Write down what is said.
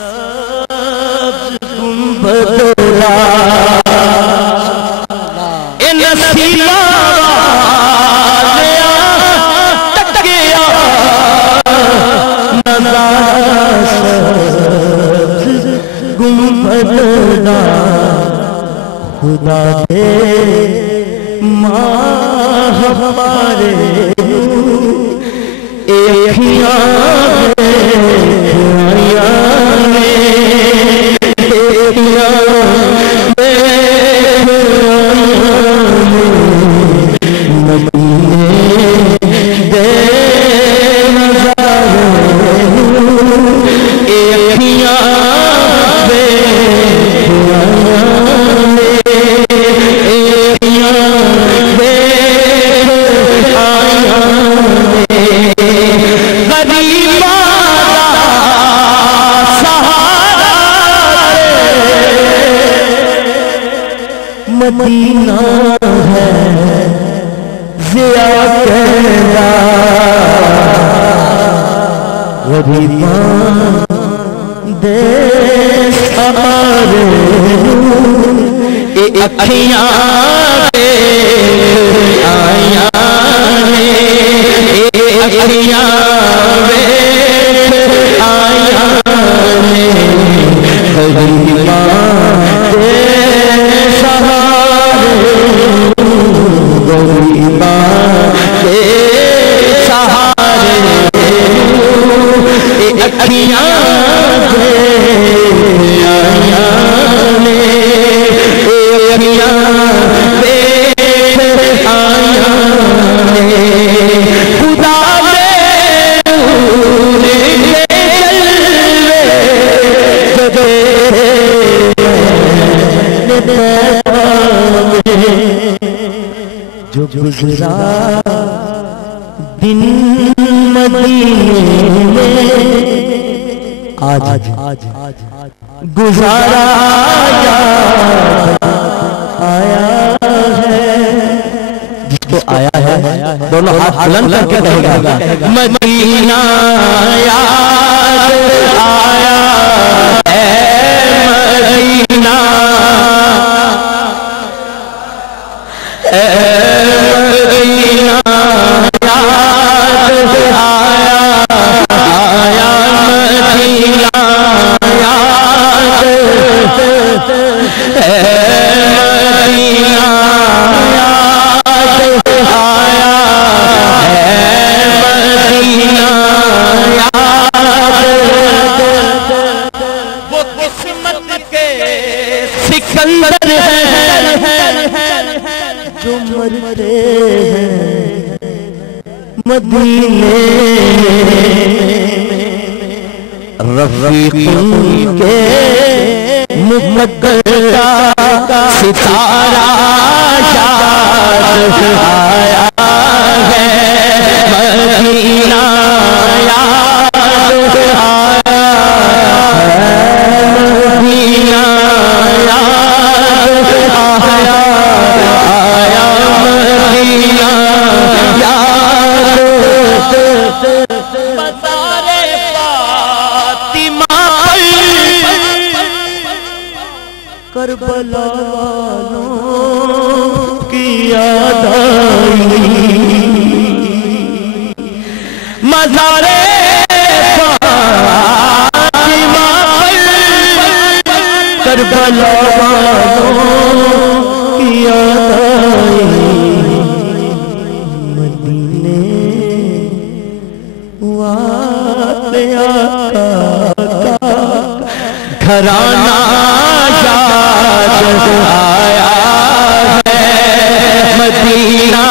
सब्ज गुंबदों ए नसीबा वालिया टकिया नज़ारा सब्ज गुंबदों खुदा दे माँ हमारे अखियाँ मदीना है ज़िया कहला गरीबां दे सहारे ए अखियां दे आया ने ए अखियां दे आया ने गरीबां अखियाँ दे आया ने अखियाँ दे आया ने खुदा दे नूर के जलवे जो गुज़रा दिन मदीने में आज गुजारा आया है। जिसको आया है दोनों हाथ बुलंद करके कहेगा मदीना याद आया है मदीना सिकंदर है जो मरते हैं मदीने रफ़ीक़ के मुक़द्दर का सितारा याद आया है मदीना याद आया मदीना करबला वालों की याद आई मज़ारे फातिमा करबला वालों की याद आई मदीने वाले आका घराना याद आया है मदीना